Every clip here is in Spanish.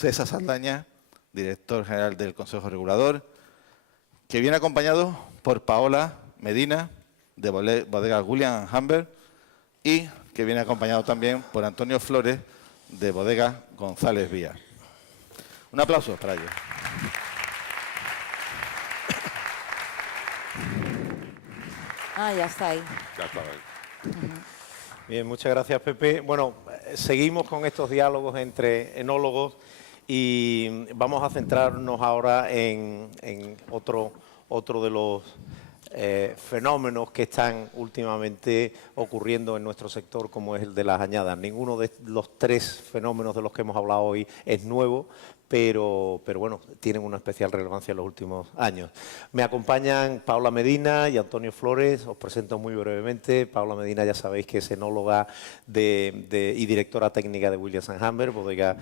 César Saldaña, director general del Consejo Regulador, que viene acompañado por Paola Medina, de Bodega William Humbert, y que viene acompañado también por Antonio Flores, de Bodega González Vía. Un aplauso para ellos. Ah, ya está ahí. Ya está ahí. Bien, muchas gracias, Pepe. Bueno, seguimos con estos diálogos entre enólogos y vamos a centrarnos ahora en otro de los fenómenos que están últimamente ocurriendo en nuestro sector, como es el de las añadas. Ninguno de los tres fenómenos de los que hemos hablado hoy es nuevo, pero bueno, tienen una especial relevancia en los últimos años. Me acompañan Paola Medina y Antonio Flores. Os presento muy brevemente. Paola Medina, ya sabéis que es enóloga y directora técnica de Williams & Humbert, bodega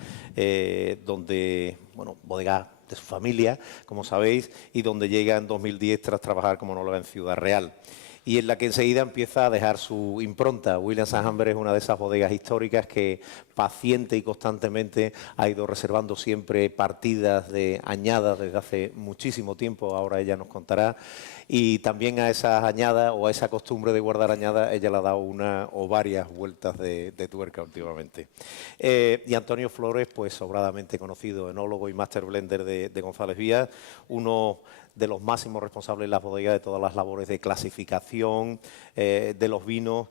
bodega de su familia, como sabéis, y donde llega en 2010 tras trabajar como enóloga en Ciudad Real. Y en la que enseguida empieza a dejar su impronta. Williams & Humbert es una de esas bodegas históricas que paciente y constantemente ha ido reservando siempre partidas de añadas desde hace muchísimo tiempo, ahora ella nos contará. Y también a esas añadas o a esa costumbre de guardar añadas, ella le ha dado una o varias vueltas de tuerca últimamente. Y Antonio Flores, pues sobradamente conocido, enólogo y master blender de González Vías, uno de los máximos responsables en las bodegas de todas las labores de clasificación de los vinos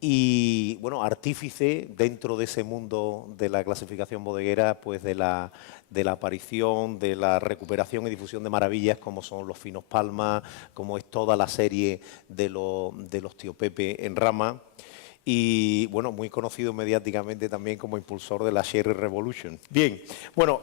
y, bueno, artífice dentro de ese mundo de la clasificación bodeguera, pues de la aparición, de la recuperación y difusión de maravillas como son los finos Palma, como es toda la serie de los Tío Pepe en rama. Y, bueno, muy conocido mediáticamente también como impulsor de la Sherry Revolution. Bien, bueno,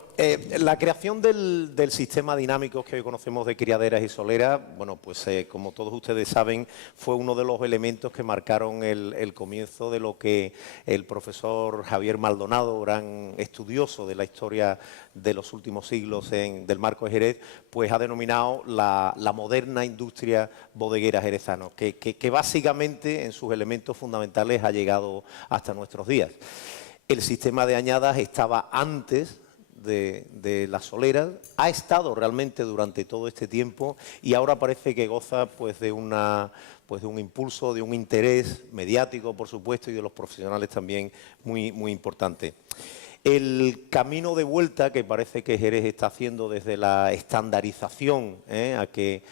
la creación del sistema dinámico que hoy conocemos de criaderas y soleras, bueno, pues como todos ustedes saben, fue uno de los elementos que marcaron el comienzo de lo que el profesor Javier Maldonado, gran estudioso de la historia de los últimos siglos del Marco de Jerez, pues ha denominado la moderna industria bodeguera jerezana, que básicamente en sus elementos fundamentales ha llegado hasta nuestros días. El sistema de añadas estaba antes de las soleras, ha estado realmente durante todo este tiempo y ahora parece que goza pues de un impulso, de un interés mediático, por supuesto, y de los profesionales también muy, muy importante. El camino de vuelta que parece que Jerez está haciendo desde la estandarización a que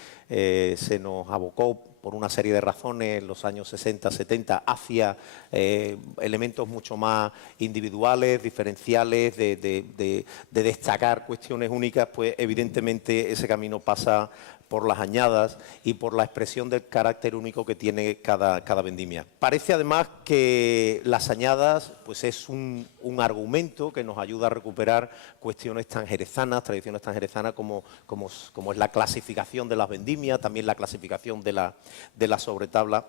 se nos abocó por una serie de razones en los años 60, 70, hacia elementos mucho más individuales, diferenciales, de destacar cuestiones únicas, pues evidentemente ese camino pasa por las añadas y por la expresión del carácter único que tiene cada vendimia. Parece además que las añadas pues es un argumento que nos ayuda a recuperar cuestiones tan jerezanas, tradiciones tan jerezanas como es la clasificación de las vendimias, también la clasificación de la sobretabla.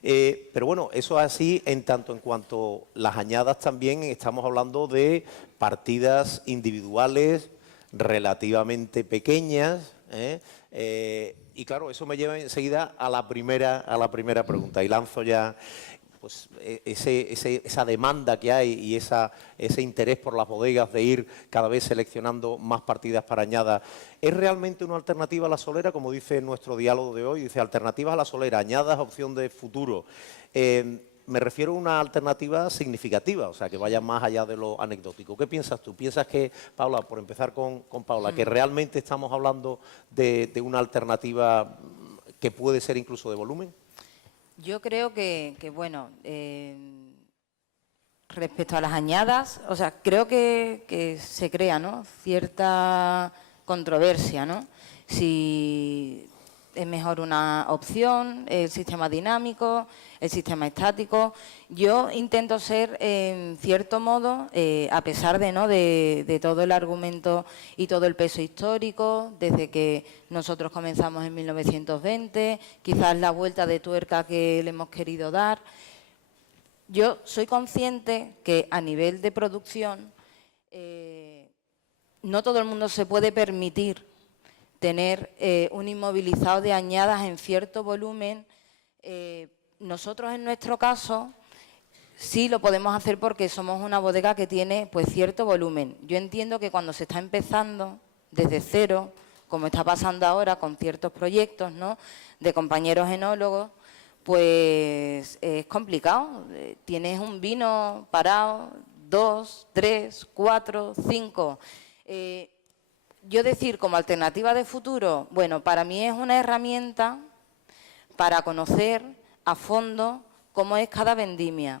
Pero bueno, eso es así en tanto en cuanto las añadas también estamos hablando de partidas individuales relativamente pequeñas, y claro, eso me lleva enseguida a la primera pregunta y lanzo ya pues esa demanda que hay y ese interés por las bodegas de ir cada vez seleccionando más partidas para añadas. ¿Es realmente una alternativa a la solera? Como dice nuestro diálogo de hoy, dice alternativas a la solera, añadas, opción de futuro. Me refiero a una alternativa significativa, o sea, que vaya más allá de lo anecdótico. ¿Qué piensas tú? ¿Piensas que, Paula, por empezar con Paula, que realmente estamos hablando de una alternativa que puede ser incluso de volumen? Yo creo que bueno, respecto a las añadas, o sea, creo que se crea, ¿no?, cierta controversia, ¿no? Si es mejor una opción, el sistema dinámico, el sistema estático. Yo intento ser, en cierto modo, a pesar de todo el argumento y todo el peso histórico, desde que nosotros comenzamos en 1920, quizás la vuelta de tuerca que le hemos querido dar. Yo soy consciente que a nivel de producción no todo el mundo se puede permitir tener un inmovilizado de añadas en cierto volumen. Nosotros, en nuestro caso, sí lo podemos hacer porque somos una bodega que tiene pues cierto volumen. Yo entiendo que cuando se está empezando desde cero, como está pasando ahora con ciertos proyectos, ¿no?, de compañeros enólogos, pues es complicado. Tienes un vino parado, 2, 3, 4, 5. Yo decir como alternativa de futuro, bueno, para mí es una herramienta para conocer a fondo cómo es cada vendimia,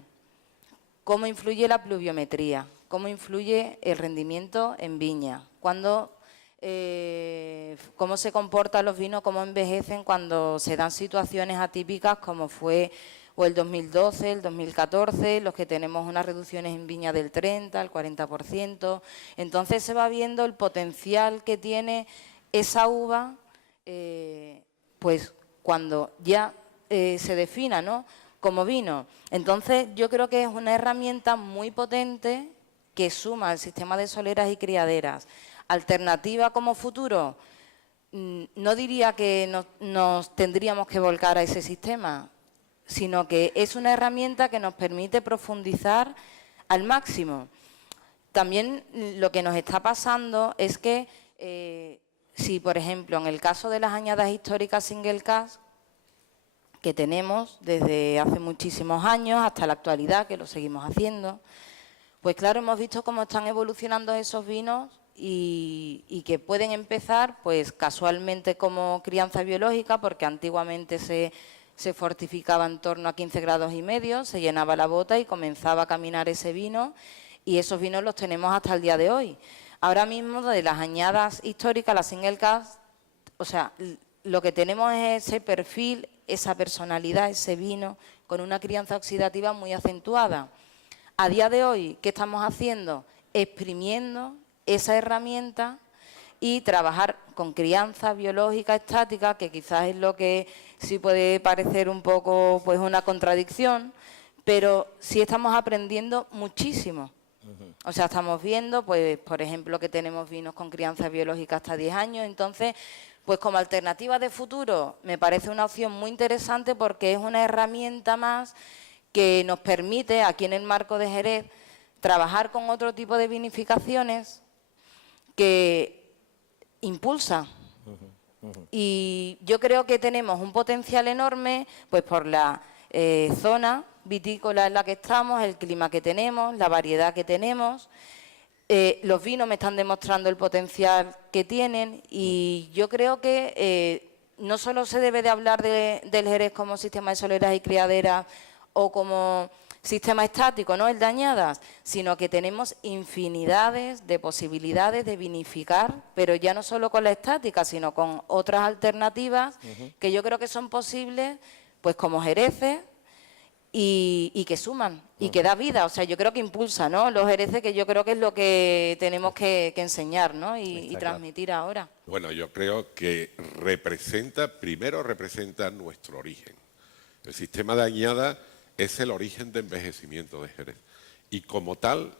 cómo influye la pluviometría, cómo influye el rendimiento en viña, cómo se comportan los vinos, cómo envejecen cuando se dan situaciones atípicas como fue o el 2012, el 2014, los que tenemos unas reducciones en viña del 30, el 40%. Entonces se va viendo el potencial que tiene esa uva, pues cuando ya se defina, ¿no?, como vino. Entonces yo creo que es una herramienta muy potente que suma al sistema de soleras y criaderas. Alternativa como futuro, no diría que nos tendríamos que volcar a ese sistema, sino que es una herramienta que nos permite profundizar al máximo. También lo que nos está pasando es que si, por ejemplo, en el caso de las añadas históricas single cask, que tenemos desde hace muchísimos años hasta la actualidad, que lo seguimos haciendo, pues claro, hemos visto cómo están evolucionando esos vinos y que pueden empezar pues casualmente como crianza biológica, porque antiguamente se fortificaba en torno a 15 grados y medio, se llenaba la bota y comenzaba a caminar ese vino, y esos vinos los tenemos hasta el día de hoy. Ahora mismo, de las añadas históricas, las single cask, o sea, lo que tenemos es ese perfil, esa personalidad, ese vino con una crianza oxidativa muy acentuada. A día de hoy, ¿qué estamos haciendo? Exprimiendo esa herramienta y trabajar con crianza biológica estática, que quizás es lo que sí puede parecer un poco pues una contradicción, pero sí estamos aprendiendo muchísimo. O sea, estamos viendo, pues, por ejemplo, que tenemos vinos con crianza biológica hasta 10 años, entonces, pues como alternativa de futuro me parece una opción muy interesante porque es una herramienta más que nos permite, aquí en el marco de Jerez, trabajar con otro tipo de vinificaciones que impulsa. Y yo creo que tenemos un potencial enorme, pues por la zona vitícola en la que estamos, el clima que tenemos, la variedad que tenemos. Los vinos me están demostrando el potencial que tienen y yo creo que no solo se debe de hablar del Jerez como sistema de soleras y criaderas o como sistema estático, ¿no?, el de añadas, sino que tenemos infinidades de posibilidades de vinificar, pero ya no solo con la estática, sino con otras alternativas que yo creo que son posibles, pues como Jereces, y que suman y que da vida. O sea, yo creo que impulsa, ¿no?, los Jereces, que yo creo que es lo que tenemos que enseñar, ¿no?, y transmitir ahora. Bueno, yo creo que primero representa nuestro origen. El sistema de añada es el origen de envejecimiento de Jerez y como tal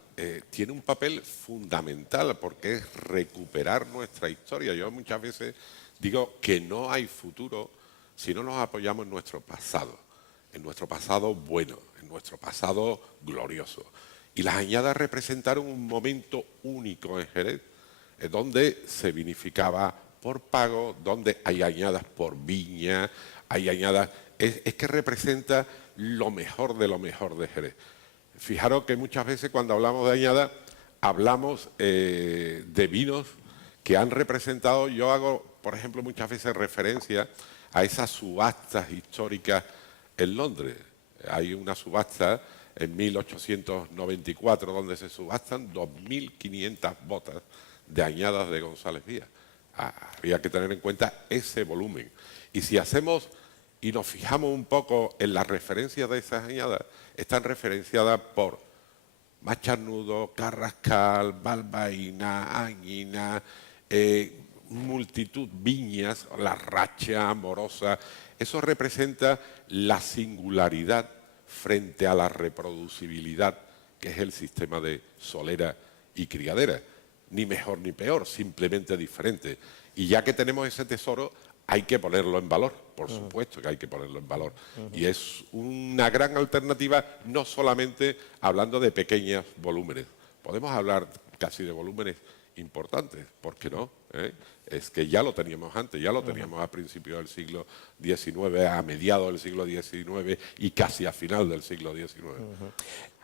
tiene un papel fundamental porque es recuperar nuestra historia. Yo muchas veces digo que no hay futuro si no nos apoyamos en nuestro pasado bueno, en nuestro pasado glorioso. Y las añadas representaron un momento único en Jerez, donde se vinificaba por pago, donde hay añadas por viña, hay añadas... Es que representa lo mejor de Jerez. Fijaros que muchas veces cuando hablamos de añadas, hablamos de vinos que han representado... Yo hago, por ejemplo, muchas veces referencia a esas subastas históricas en Londres. Hay una subasta en 1894 donde se subastan 2.500 botas de añadas de González Vías. Había que tener en cuenta ese volumen. Y si hacemos y nos fijamos un poco en las referencias de esas añadas, están referenciadas por Macharnudo, Carrascal, Balbaína, Añina, multitud viñas, La Racha, Amorosa. Eso representa la singularidad frente a la reproducibilidad, que es el sistema de solera y criadera. Ni mejor ni peor, simplemente diferente. Y ya que tenemos ese tesoro, hay que ponerlo en valor, por supuesto que hay que ponerlo en valor. Y es una gran alternativa, no solamente hablando de pequeños volúmenes. Podemos hablar casi de volúmenes importantes, ¿por qué no? Es que ya lo teníamos antes, ya lo teníamos a principios del siglo XIX, a mediados del siglo XIX y casi a final del siglo XIX.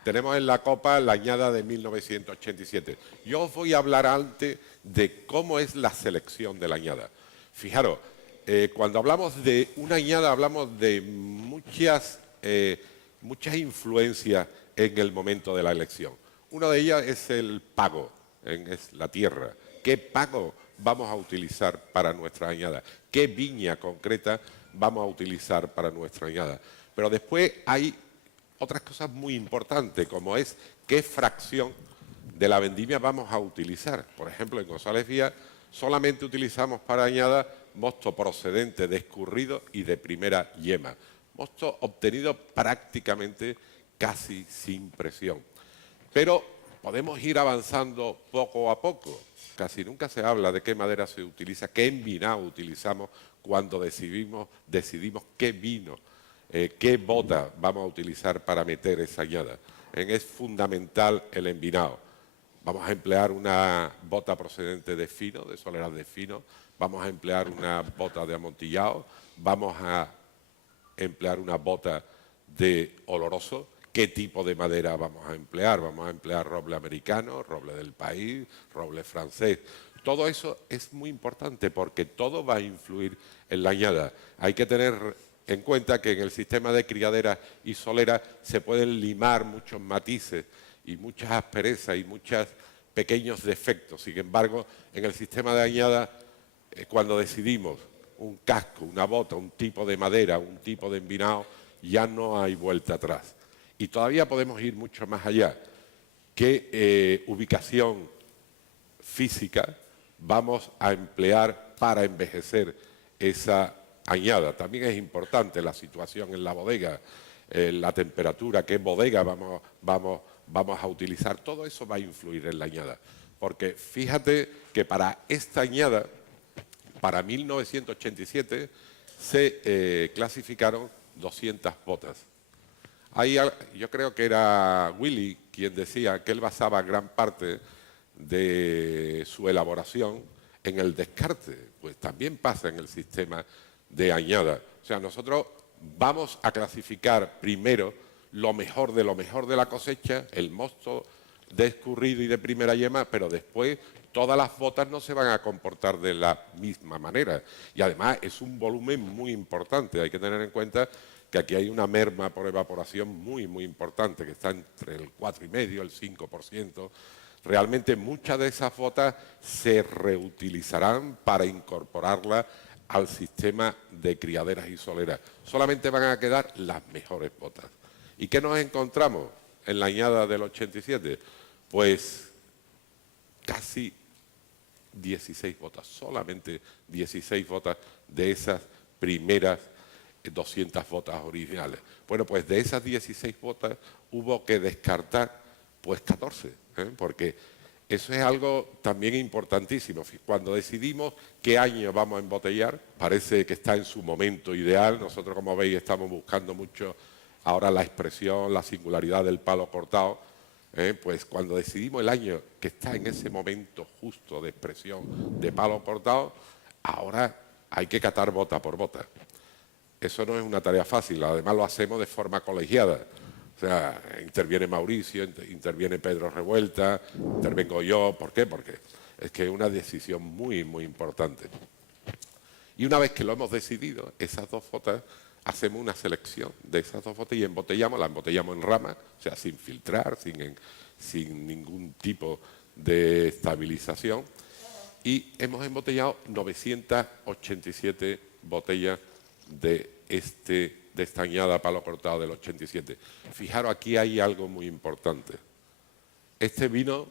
Tenemos en la copa la añada de 1987. Yo os voy a hablar antes de cómo es la selección de la añada. Fijaros, cuando hablamos de una añada hablamos de muchas influencias en el momento de la elección. Una de ellas es el pago, es la tierra. ¿Qué pago vamos a utilizar para nuestra añada? ¿Qué viña concreta vamos a utilizar para nuestra añada? Pero después hay otras cosas muy importantes, como es qué fracción de la vendimia vamos a utilizar. Por ejemplo, en González Vías solamente utilizamos para añada mosto procedente de escurrido y de primera yema. Mosto obtenido prácticamente casi sin presión. Pero podemos ir avanzando poco a poco. Casi nunca se habla de qué madera se utiliza, qué envinado utilizamos cuando decidimos qué vino, qué bota vamos a utilizar para meter esa añada. Es fundamental el envinado. Vamos a emplear una bota procedente de fino, de soleras de fino, vamos a emplear una bota de amontillado, vamos a emplear una bota de oloroso. ¿Qué tipo de madera vamos a emplear? Vamos a emplear roble americano, roble del país, roble francés. Todo eso es muy importante porque todo va a influir en la añada. Hay que tener en cuenta que en el sistema de criaderas y soleras se pueden limar muchos matices y muchas asperezas y muchos pequeños defectos. Sin embargo, en el sistema de añada, cuando decidimos un casco, una bota, un tipo de madera, un tipo de envinado, ya no hay vuelta atrás. Y todavía podemos ir mucho más allá. ¿Qué ubicación física vamos a emplear para envejecer esa añada? También es importante la situación en la bodega, la temperatura, qué bodega vamos a utilizar. Todo eso va a influir en la añada. Porque fíjate que para esta añada, para 1987, se clasificaron 200 botas. Yo creo que era Willy quien decía que él basaba gran parte de su elaboración en el descarte. Pues también pasa en el sistema de añada. O sea, nosotros vamos a clasificar primero lo mejor de la cosecha, el mosto de escurrido y de primera yema, pero después todas las botas no se van a comportar de la misma manera. Y además es un volumen muy importante. Hay que tener en cuenta que aquí hay una merma por evaporación muy, muy importante, que está entre el 4,5% y el 5%. Realmente muchas de esas botas se reutilizarán para incorporarlas al sistema de criaderas y soleras. Solamente van a quedar las mejores botas. ¿Y qué nos encontramos en la añada del 87? Pues casi 16 botas, solamente 16 botas de esas primeras 200 botas originales. Bueno, pues de esas 16 botas hubo que descartar pues 14, porque eso es algo también importantísimo. Cuando decidimos qué año vamos a embotellar, parece que está en su momento ideal. Nosotros, como veis, estamos buscando mucho ahora la expresión, la singularidad del palo cortado. Pues cuando decidimos el año que está en ese momento justo de expresión de palo cortado, ahora hay que catar bota por bota. Eso no es una tarea fácil, además lo hacemos de forma colegiada. O sea, interviene Mauricio, interviene Pedro Revuelta, intervengo yo. ¿Por qué? Porque es que es una decisión muy, muy importante. Y una vez que lo hemos decidido, esas dos botas, hacemos una selección de esas dos botas y embotellamos, las embotellamos en rama, o sea, sin filtrar, sin ningún tipo de estabilización. Y hemos embotellado 987 botellas de esta añada palo cortado del 87. Fijaros, aquí hay algo muy importante. Este vino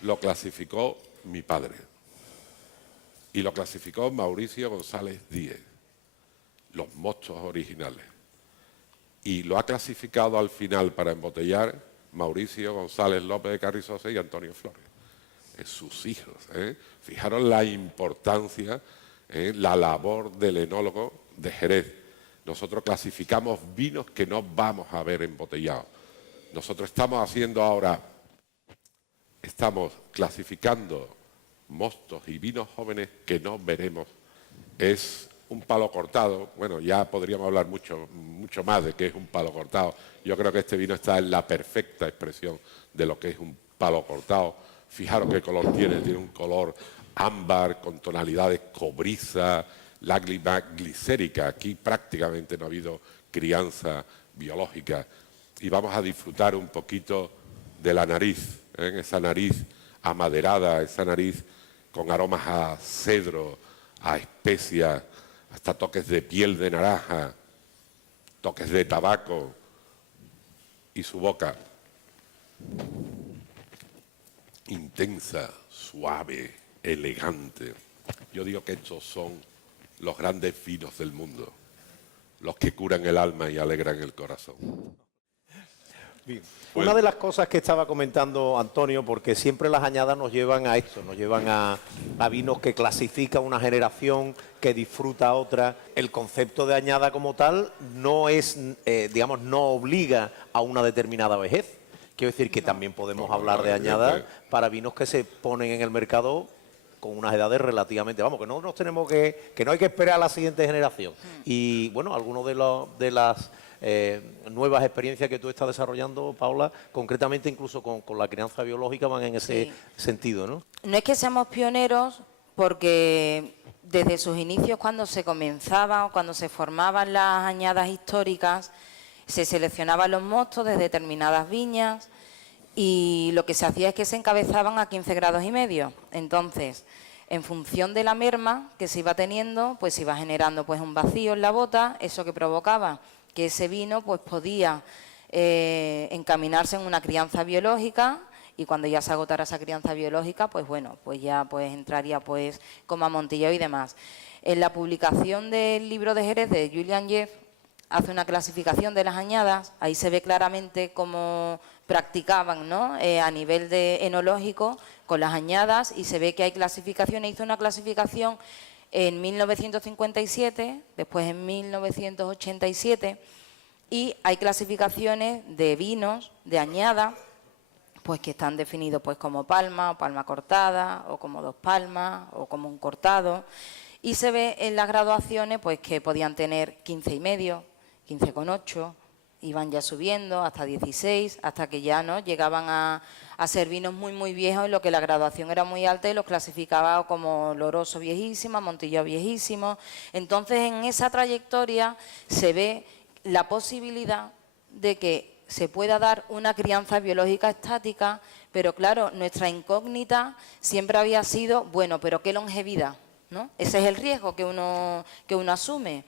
lo clasificó mi padre y lo clasificó Mauricio González Díez, los mostos originales. Y lo ha clasificado al final para embotellar Mauricio González López de Carrizosa y Antonio Flores, sus hijos. Fijaros la importancia la labor del enólogo de Jerez. Nosotros clasificamos vinos que no vamos a ver embotellados. Nosotros estamos clasificando mostos y vinos jóvenes que no veremos. Es un palo cortado. Bueno, ya podríamos hablar mucho más de qué es un palo cortado. Yo creo que este vino está en la perfecta expresión de lo que es un palo cortado. Fijaros qué color tiene un color ámbar con tonalidades cobriza, lágrima glicérica. Aquí prácticamente no ha habido crianza biológica. Y vamos a disfrutar un poquito de la nariz, esa nariz amaderada, esa nariz con aromas a cedro, a especias, hasta toques de piel de naranja, toques de tabaco, y su boca intensa, suave, elegante. Yo digo que estos son los grandes vinos del mundo, los que curan el alma y alegran el corazón. Bien. Una de las cosas que estaba comentando Antonio, porque siempre las añadas nos llevan a esto, nos llevan a vinos que clasifica una generación, que disfruta otra. El concepto de añada como tal no es, digamos, no obliga a una determinada vejez. Quiero decir que también podemos hablar de añadas para vinos que se ponen en el mercado con unas edades relativamente, vamos, que no nos tenemos que no hay que esperar a la siguiente generación. Y bueno, algunos de las nuevas experiencias que tú estás desarrollando, Paula, concretamente incluso con la crianza biológica van en ese sentido, ¿no? No es que seamos pioneros, porque desde sus inicios, cuando se comenzaba o cuando se formaban las añadas históricas, se seleccionaban los mostos de determinadas viñas y lo que se hacía es que se encabezaban a 15 grados y medio. Entonces, en función de la merma que se iba teniendo, pues se iba generando pues un vacío en la bota, eso que provocaba que ese vino pues podía encaminarse en una crianza biológica, y cuando ya se agotara esa crianza biológica, pues bueno, pues ya pues entraría pues como amontillado y demás. En la publicación del libro de Jerez de Julian Jeff hace una clasificación de las añadas, ahí se ve claramente cómo practicaban, ¿no? A nivel de enológico con las añadas, y se ve que hay clasificaciones. Hizo una clasificación en 1957, después en 1987, y hay clasificaciones de vinos de añada, pues que están definidos pues como palma o palma cortada, o como dos palmas, o como un cortado, y se ve en las graduaciones pues que podían tener 15,5, 15,8, iban ya subiendo hasta 16, hasta que ya no llegaban a ser vinos muy viejos, en lo que la graduación era muy alta y los clasificaba como Loroso viejísimo, Montillado viejísimo. Entonces, en esa trayectoria se ve la posibilidad de que se pueda dar una crianza biológica estática, pero claro, nuestra incógnita siempre había sido, bueno, pero ¿qué longevidad? ¿No? Ese es el riesgo que uno asume.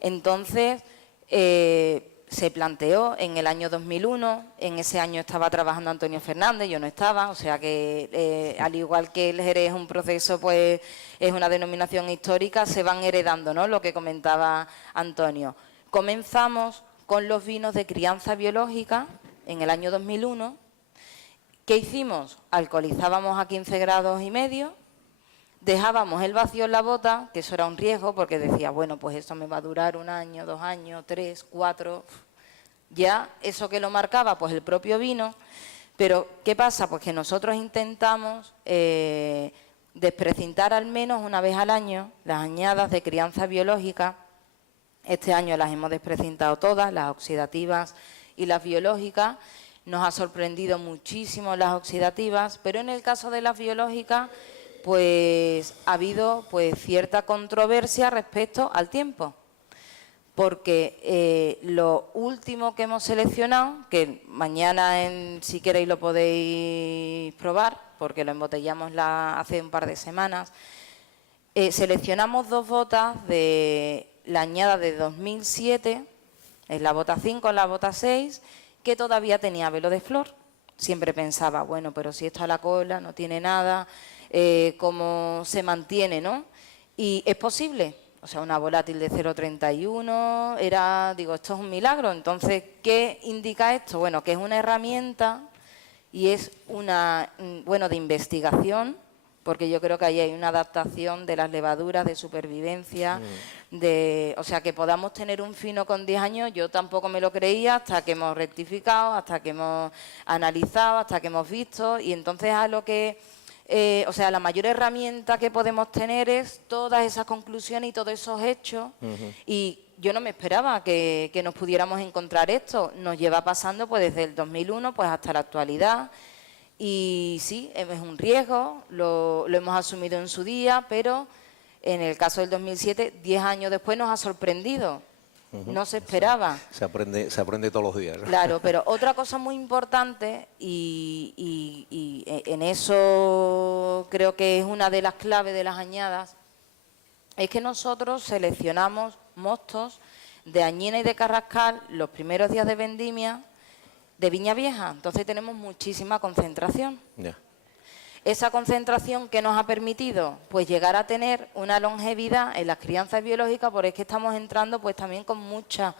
Entonces, se planteó en el año 2001, en ese año estaba trabajando Antonio Fernández, yo no estaba, o sea que al igual que el Jerez es un proceso, pues es una denominación histórica, se van heredando, ¿no? Lo que comentaba Antonio. Comenzamos con los vinos de crianza biológica en el año 2001. ¿Qué hicimos? Alcoholizábamos a 15 grados y medio, dejábamos el vacío en la bota, que eso era un riesgo, porque decía, bueno, pues esto me va a durar 1 año, 2 años, 3, 4... Ya eso que lo marcaba, pues el propio vino. Pero, ¿qué pasa? Pues que nosotros intentamos desprecintar al menos una vez al año las añadas de crianza biológica. Este año las hemos desprecintado todas, las oxidativas y las biológicas. Nos ha sorprendido muchísimo las oxidativas, pero en el caso de las biológicas, pues ha habido pues cierta controversia respecto al tiempo. Porque lo último que hemos seleccionado, que mañana si queréis lo podéis probar, porque lo embotellamos hace un par de semanas, seleccionamos 2 botas de la añada de 2007, es la bota 5, la bota 6, que todavía tenía velo de flor. Siempre pensaba, bueno, pero si esto a la cola no tiene nada, ¿cómo se mantiene, no? Y es posible. O sea, una volátil de 0,31, digo, esto es un milagro. Entonces, ¿qué indica esto? Bueno, que es una herramienta y es una, bueno, de investigación porque yo creo que ahí hay una adaptación de las levaduras, de supervivencia, o sea, que podamos tener un fino con 10 años, yo tampoco me lo creía hasta que hemos rectificado, hasta que hemos analizado, hasta que hemos visto, y entonces a lo que, o sea, la mayor herramienta que podemos tener es todas esas conclusiones y todos esos hechos, y yo no me esperaba que nos pudiéramos encontrar esto, nos lleva pasando pues desde el 2001 pues hasta la actualidad. Y sí, es un riesgo, lo hemos asumido en su día, pero en el caso del 2007, 10 años después nos ha sorprendido. No se esperaba. Se aprende todos los días, ¿no? Claro, pero otra cosa muy importante, y en eso creo que es una de las claves de las añadas, es que nosotros seleccionamos mostos de añina y de carrascal los primeros días de vendimia de Viña Vieja, entonces tenemos muchísima concentración. Ya. Esa concentración que nos ha permitido pues llegar a tener una longevidad en las crianzas biológicas, porque es que estamos entrando pues también con muchos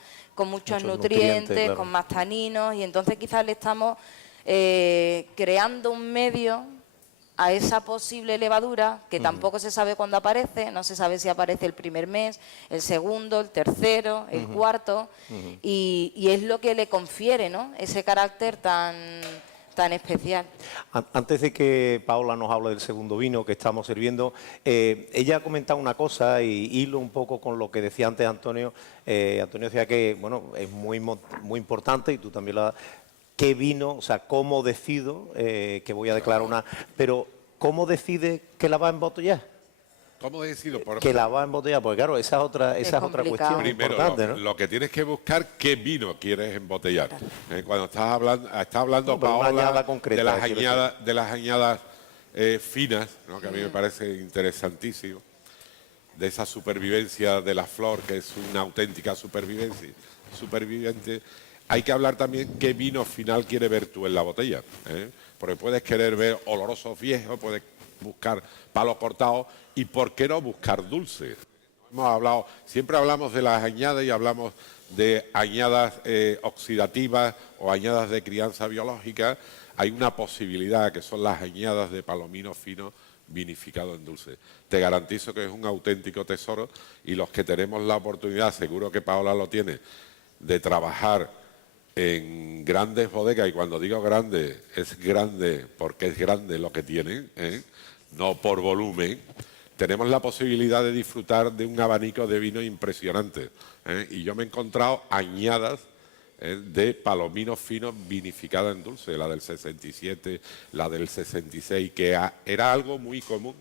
nutrientes, claro. con más taninos, y entonces quizás le estamos creando un medio a esa posible levadura que tampoco se sabe cuándo aparece, no se sabe si aparece el primer mes, el segundo, el tercero, el cuarto, y es lo que le confiere, ¿no?, ese carácter tan especial. Antes de que Paola nos hable del segundo vino que estamos sirviendo, ella ha comentado una cosa y hilo un poco con lo que decía antes Antonio. Antonio decía que bueno, es muy importante, y tú también la... ¿Qué vino? O sea, ¿cómo decido que voy a declarar una...? Pero, ¿cómo decide que la va a embotellar? ¿Cómo decido? Que la va a embotellar, porque claro, esa es otra cuestión Primero, importante, ¿no? lo que tienes que buscar, qué vino quieres embotellar. Cuando estás hablando No, pero una Paola, añada concreta, de las añadas finas, ¿no?, que a mí me parece interesantísimo, de esa supervivencia de la flor, que es una auténtica superviviente. Hay que hablar también qué vino final quieres ver tú en la botella, ¿eh? Porque puedes querer ver olorosos viejos, puedes buscar palos cortados, y por qué no buscar dulces. Siempre hablamos de las añadas y hablamos de añadas oxidativas o añadas de crianza biológica. Hay una posibilidad que son las añadas de palomino fino vinificado en dulce. Te garantizo que es un auténtico tesoro, y los que tenemos la oportunidad, seguro que Paola lo tiene, de trabajar en grandes bodegas, y cuando digo grande, es grande porque es grande lo que tienen, no por volumen, tenemos la posibilidad de disfrutar de un abanico de vino impresionante. Y yo me he encontrado añadas de palomino fino vinificada en dulce, la del 67, la del 66, que era algo muy común.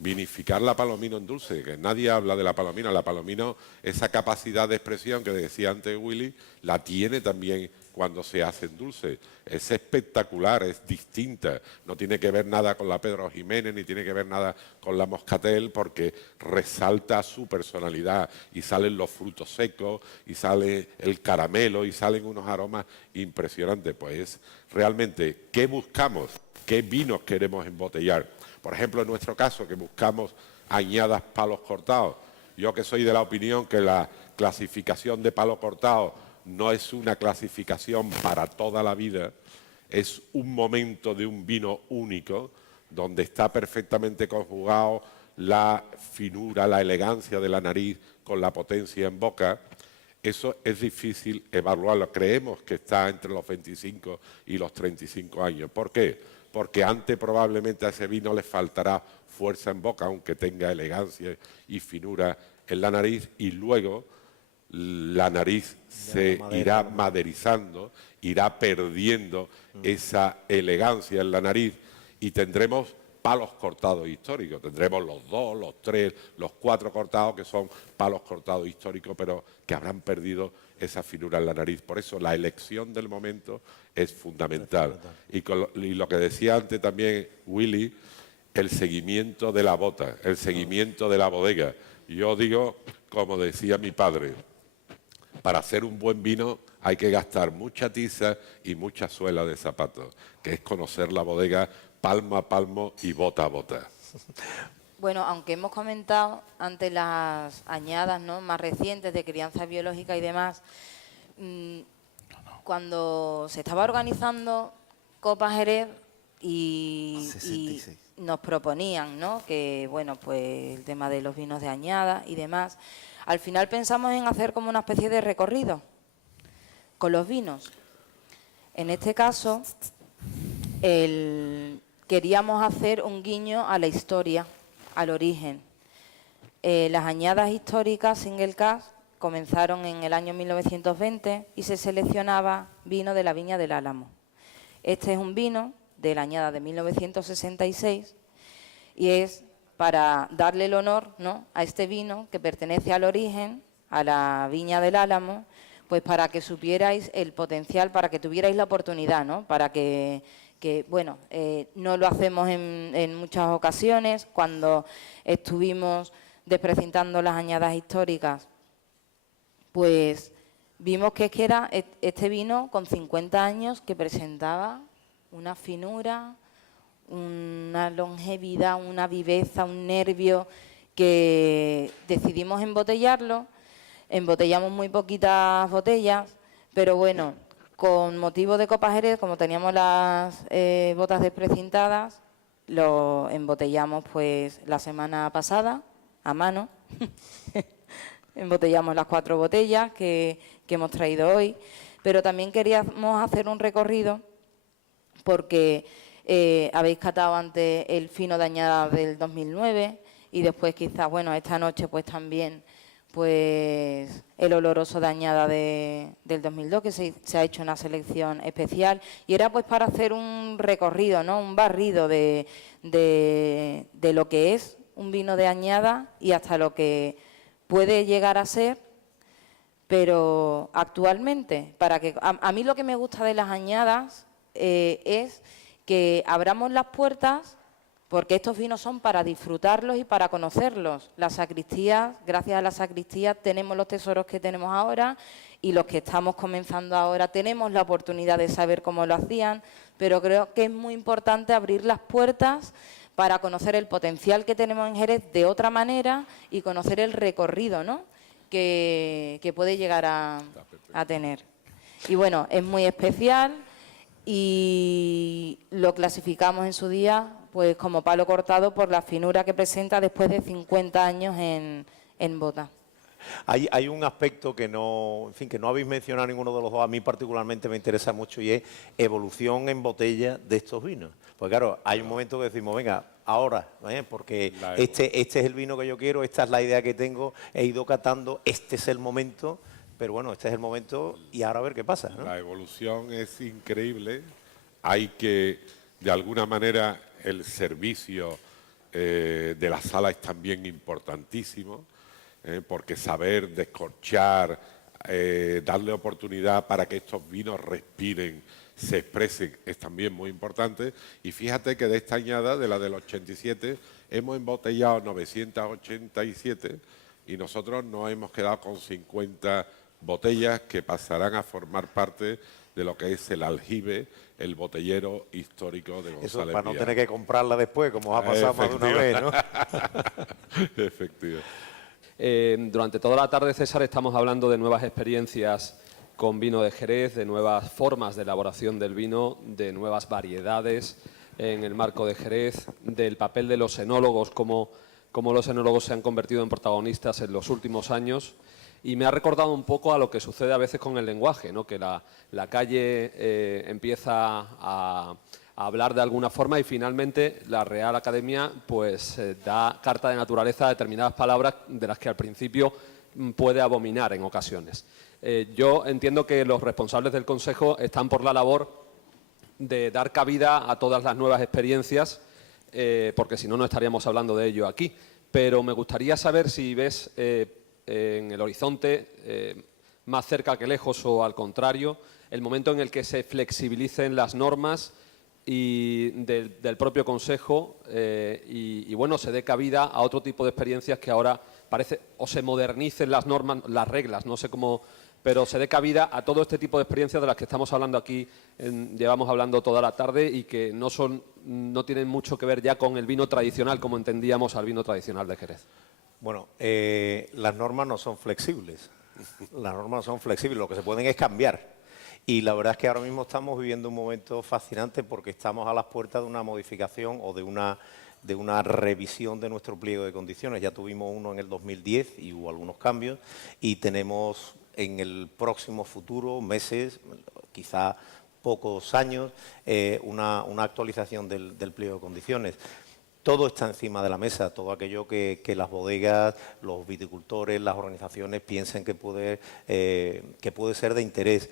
Vinificar la palomino en dulce, que nadie habla de la palomino. La palomino, esa capacidad de expresión que decía antes Willy, la tiene también cuando se hace en dulce. Es espectacular, es distinta. No tiene que ver nada con la Pedro Jiménez, ni tiene que ver nada con la Moscatel, porque resalta su personalidad, y salen los frutos secos, y sale el caramelo, y salen unos aromas impresionantes. Pues realmente, ¿qué buscamos? ¿Qué vinos queremos embotellar? Por ejemplo, en nuestro caso, que buscamos añadas palos cortados. Yo, que soy de la opinión que la clasificación de palo cortado no es una clasificación para toda la vida, es un momento de un vino único, donde está perfectamente conjugado la finura, la elegancia de la nariz con la potencia en boca. Eso es difícil evaluarlo. Creemos que está entre los 25 y los 35 años. ¿Por qué? Porque antes probablemente a ese vino le faltará fuerza en boca, aunque tenga elegancia y finura en la nariz, y luego la nariz se irá maderizando, irá perdiendo esa elegancia en la nariz, y tendremos palos cortados históricos. Tendremos los 2, los 3, los 4 cortados, que son palos cortados históricos, pero que habrán perdido esa finura en la nariz. Por eso la elección del momento es fundamental. Y lo que decía antes también Willy, el seguimiento de la bota, el seguimiento de la bodega. Yo digo, como decía mi padre, para hacer un buen vino hay que gastar mucha tiza y mucha suela de zapatos, que es conocer la bodega palmo a palmo y bota a bota. Bueno, aunque hemos comentado antes las añadas, ¿no?, más recientes de crianza biológica y demás, cuando se estaba organizando Copa Jerez y nos proponían, ¿no? Que, bueno, pues el tema de los vinos de añada y demás. Al final pensamos en hacer como una especie de recorrido con los vinos. En este caso, queríamos hacer un guiño a la historia, al origen. Las añadas históricas single cask comenzaron en el año 1920 y se seleccionaba vino de la Viña del Álamo. Este es un vino de la añada de 1966 y es para darle el honor, ¿no?, a este vino que pertenece al origen, a la Viña del Álamo, pues para que supierais el potencial, para que tuvierais la oportunidad, ¿no?, para que bueno, no lo hacemos en muchas ocasiones. Cuando estuvimos desprecintando las añadas históricas, pues vimos que era este vino con 50 años que presentaba una finura, una longevidad, una viveza, un nervio, que decidimos embotellarlo. Embotellamos muy poquitas botellas, pero bueno, con motivo de Copa Jerez, como teníamos las botas desprecintadas, lo embotellamos pues la semana pasada, a mano. Embotellamos las 4 botellas que hemos traído hoy, pero también queríamos hacer un recorrido porque habéis catado antes el fino de añada del 2009 y después quizás, bueno, esta noche pues también pues el oloroso de añada del 2002, que se ha hecho una selección especial, y era pues para hacer un recorrido, ¿no?, un barrido de lo que es un vino de añada y hasta lo que puede llegar a ser, pero actualmente, para que a mí lo que me gusta de las añadas es que abramos las puertas, porque estos vinos son para disfrutarlos y para conocerlos. Las sacristías, gracias a las sacristías tenemos los tesoros que tenemos ahora, y los que estamos comenzando ahora tenemos la oportunidad de saber cómo lo hacían, pero creo que es muy importante abrir las puertas para conocer el potencial que tenemos en Jerez de otra manera y conocer el recorrido, ¿no?, que puede llegar a tener. Y bueno, es muy especial y lo clasificamos en su día pues como palo cortado por la finura que presenta después de 50 años en bota. Hay un aspecto que no, en fin, que no habéis mencionado ninguno de los dos. A mí particularmente me interesa mucho, y es evolución en botella de estos vinos. Pues claro, hay un momento que decimos, venga, ahora, porque este es el vino que yo quiero, esta es la idea que tengo, he ido catando, este es el momento, pero bueno, este es el momento y ahora a ver qué pasa, ¿no? La evolución es increíble. Hay que, de alguna manera, el servicio de la sala es también importantísimo, porque saber descorchar, darle oportunidad para que estos vinos respiren, se expresen, es también muy importante. Y fíjate que de esta añada, de la del 87, hemos embotellado 987 y nosotros nos hemos quedado con 50 botellas que pasarán a formar parte de lo que es el aljibe, el botellero histórico de González Eso para no Viana. tener que comprarla después, como ha pasado más de una vez, ¿no? Efectivo. Durante toda la tarde, César, estamos hablando de nuevas experiencias con vino de Jerez, de nuevas formas de elaboración del vino, de nuevas variedades en el marco de Jerez, del papel de los enólogos, cómo los enólogos se han convertido en protagonistas en los últimos años. Y me ha recordado un poco a lo que sucede a veces con el lenguaje, ¿no?, que la calle empieza a hablar de alguna forma y finalmente la Real Academia pues da carta de naturaleza a determinadas palabras de las que al principio puede abominar en ocasiones. Yo entiendo que los responsables del Consejo están por la labor de dar cabida a todas las nuevas experiencias, porque si no, no estaríamos hablando de ello aquí. Pero me gustaría saber si ves en el horizonte, más cerca que lejos o al contrario, el momento en el que se flexibilicen las normas y del propio Consejo y bueno, se dé cabida a otro tipo de experiencias que ahora parece, o se modernicen las normas, las reglas, no sé cómo, pero se dé cabida a todo este tipo de experiencias de las que estamos hablando aquí, llevamos hablando toda la tarde y que no tienen mucho que ver ya con el vino tradicional como entendíamos al vino tradicional de Jerez. Bueno, las normas no son flexibles. Las normas no son flexibles, lo que se pueden es cambiar. Y la verdad es que ahora mismo estamos viviendo un momento fascinante porque estamos a las puertas de una modificación o de una de una revisión de nuestro pliego de condiciones. Ya tuvimos uno en el 2010 y hubo algunos cambios, y tenemos en el próximo futuro, meses, quizá pocos años, una actualización del pliego de condiciones. Todo está encima de la mesa, todo aquello que las bodegas, los viticultores, las organizaciones piensen que puede ser de interés.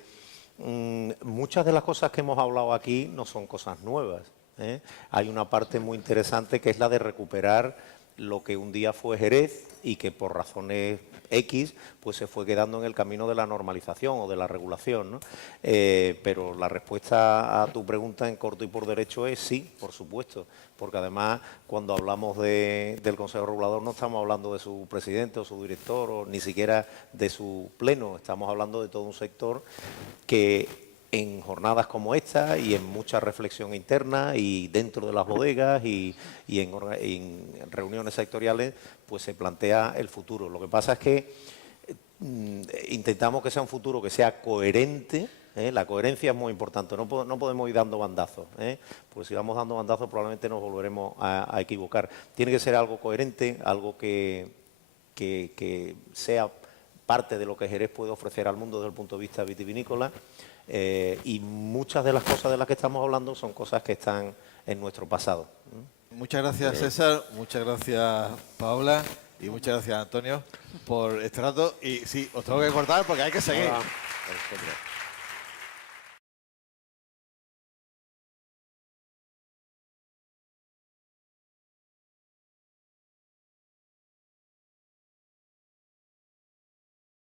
Muchas de las cosas que hemos hablado aquí no son cosas nuevas, ¿eh? Hay una parte muy interesante que es la de recuperar lo que un día fue Jerez y que por razones X pues se fue quedando en el camino de la normalización o de la regulación, ¿no? Pero la respuesta a tu pregunta en corto y por derecho es sí, por supuesto, porque además cuando hablamos del Consejo Regulador no estamos hablando de su presidente o su director o ni siquiera de su pleno, estamos hablando de todo un sector que en jornadas como esta y en mucha reflexión interna y dentro de las bodegas y en reuniones sectoriales, pues se plantea el futuro. Lo que pasa es que intentamos que sea un futuro que sea coherente, ¿eh? La coherencia es muy importante, no podemos ir dando bandazos, ¿eh? Pues si vamos dando bandazos probablemente nos volveremos a equivocar. Tiene que ser algo coherente, algo que sea parte de lo que Jerez puede ofrecer al mundo desde el punto de vista vitivinícola. Y muchas de las cosas de las que estamos hablando son cosas que están en nuestro pasado. Muchas gracias, César, muchas gracias, Paola, y muchas gracias, Antonio, por este rato. Y sí, os tengo que cortar porque hay que seguir. Perfecto.